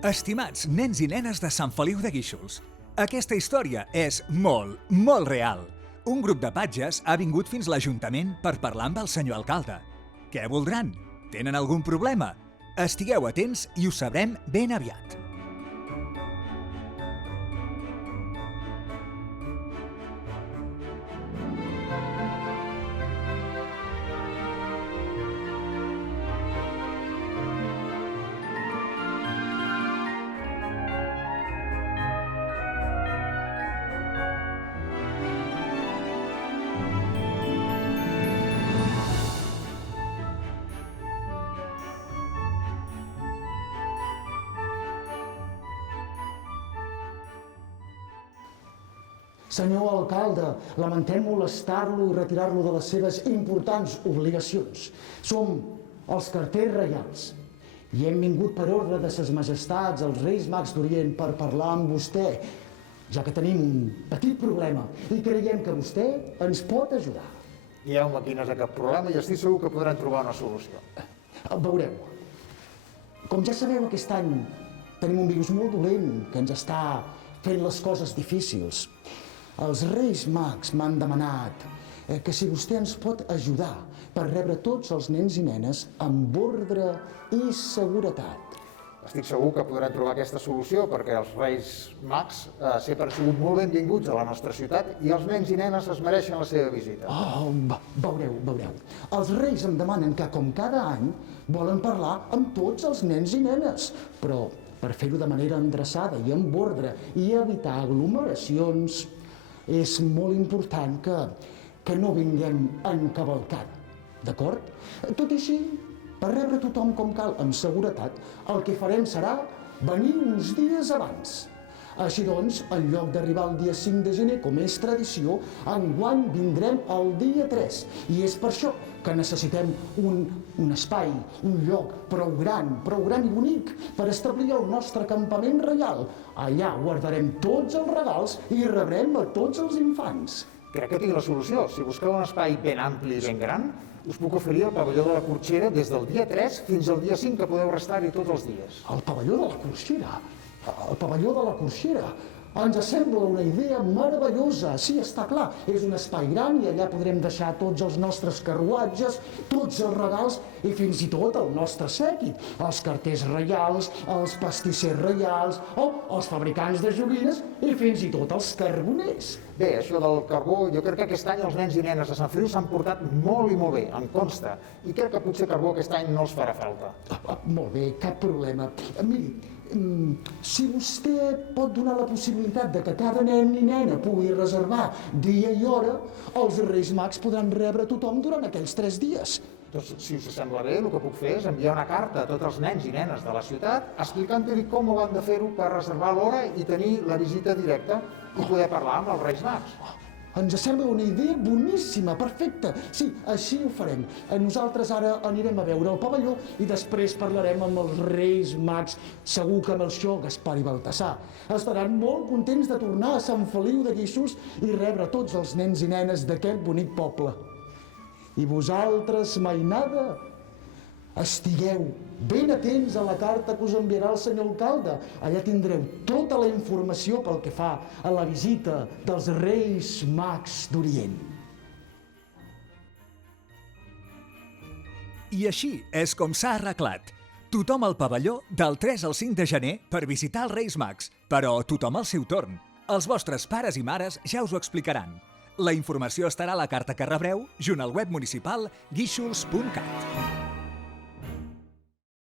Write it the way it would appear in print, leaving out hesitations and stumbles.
Estimats nens i nenes de Sant Feliu de Guíxols, aquesta història és molt real. Un grup de patges ha vingut fins l'Ajuntament per parlar amb el senyor alcalde. Què voldran? Tenen algun problema? Estigueu atents i ho sabrem ben aviat. Senyor alcalde, lamentem molestar-lo i retirar-lo de les seves importants obligacions. Som els carters reials i hem vingut per ordre de ses majestats, els Reis Mags d'Orient, per parlar amb vostè, ja que tenim un petit problema i creiem que vostè ens pot ajudar. Guieu-me aquí no és cap problema i estic segur que podran trobar una solució. Veureu. Com ja sabeu, aquest any tenim un virus molt dolent que ens està fent les coses difícils. Els Reis Mags m'han demanat que si vostè ens pot ajudar per rebre tots els nens i nenes amb ordre i seguretat. Estic segur que podran trobar aquesta solució perquè els Reis Mags sempre han sigut molt benvinguts a la nostra ciutat i els nens i nenes es mereixen la seva visita. Veureu. Els Reis em demanen que, com cada any, volen parlar amb tots els nens i nenes, però per fer-ho de manera endreçada i amb ordre i evitar aglomeracions, és molt important que no vinguem encavalcant, d'acord? Tot i així, per rebre tothom com cal amb seguretat, el que farem serà venir uns dies abans. Així doncs, en lloc d'arribar el dia 5 de gener, com és tradició, enguany vindrem el dia 3. I és per això que necessitem un espai, un lloc prou gran i bonic per establir el nostre campament reial. Allà guardarem tots els regals i rebrem a tots els infants. Crec que tinc la solució. Si busqueu un espai ben ampli i ben gran, us puc oferir el pavelló de la Corxera des del dia 3 fins al dia 5, que podeu restar-hi tots els dies. El pavelló de la Corxera? El pavelló de la Corxera? Ens sembla una idea meravellosa. Sí, està clar, és un espai gran i allà podrem deixar tots els nostres carruatges, tots els regals i fins i tot el nostre sèquit. Els carters reials, els pastissers reials, els fabricants de joguines i fins i tot els carboners. Bé, això del carbó, jo crec que aquest any els nens i nenes de Sant Feliu s'han portat molt i molt bé, em consta. I crec que potser carbó aquest any no els farà falta. Molt bé, cap problema. Miri, si vostè pot donar la possibilitat de que cada nen i nena pugui reservar dia i hora, els Reis Mags podran rebre tothom durant aquells 3 dies. Doncs, si us sembla bé, el que puc fer és enviar una carta a tots els nens i nenes de la ciutat explicant-li com ho han de fer-ho per reservar l'hora i tenir la visita directa i poder parlar amb els Reis Mags. Ens sembla una idea boníssima, perfecta. Sí, així ho farem. Nosaltres ara anirem a veure el pavelló i després parlarem amb els Reis Mags. Segur que Melcior, Gaspar i Baltasar estaran molt contents de tornar a Sant Feliu de Guíxols i rebre tots els nens i nenes d'aquest bonic poble. I vosaltres, mainada, estigueu ben atents a la carta que us enviarà el senyor alcalde. Allà tindreu tota la informació pel que fa a la visita dels Reis Mags d'Orient. I així és com s'ha arreglat. Tothom al pavelló del 3 al 5 de gener per visitar els Reis Mags, però tothom al seu torn. Els vostres pares i mares ja us ho explicaran. La informació estarà a la carta que rebreu junt al web municipal guixols.cat.